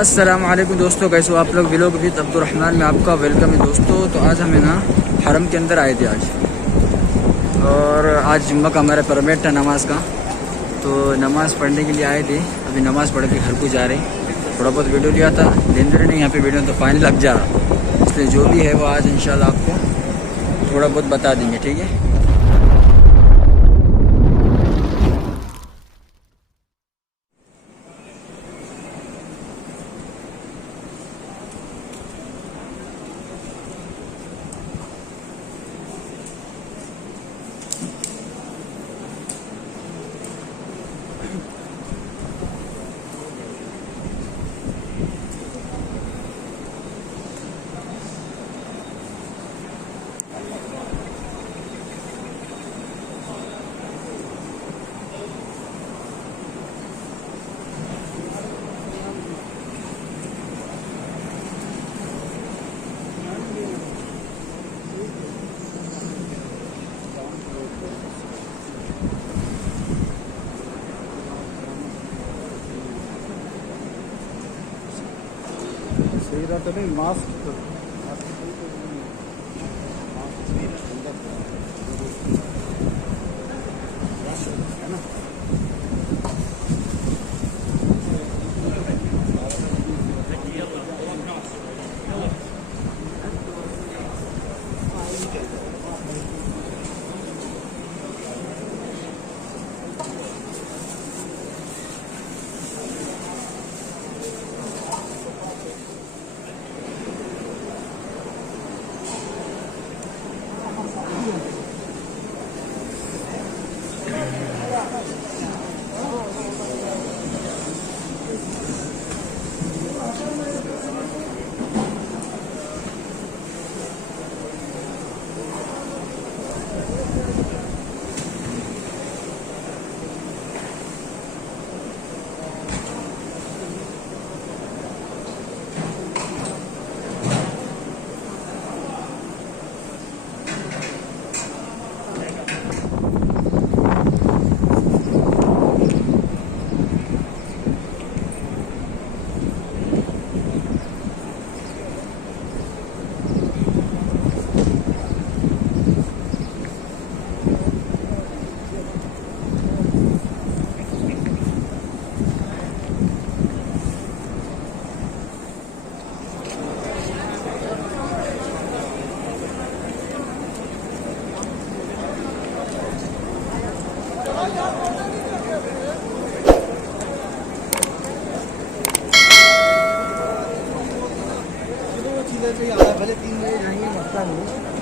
अस्सलाम वालेकुम दोस्तों, कैसे हो आप लोग। व्लॉग विद अब्दुर्रहमान में आपका वेलकम है दोस्तों। तो आज हमें ना हरम के अंदर आए थे आज, और आज जुम्मा का हमारा परमिट था नमाज का, तो नमाज़ पढ़ने के लिए आए थे। अभी नमाज़ पढ़ के घर को जा रहे हैं। थोड़ा बहुत वीडियो लिया था, लेंदर नहीं यहाँ पे वीडियो तो फाइन लग जा रहा, इसलिए जो भी है वो आज इंशाल्लाह आपको थोड़ा बहुत बता देंगे, ठीक है। सही रहता नहीं मास्क है ना। भले 3 बजे जाएंगे, मसला नहीं।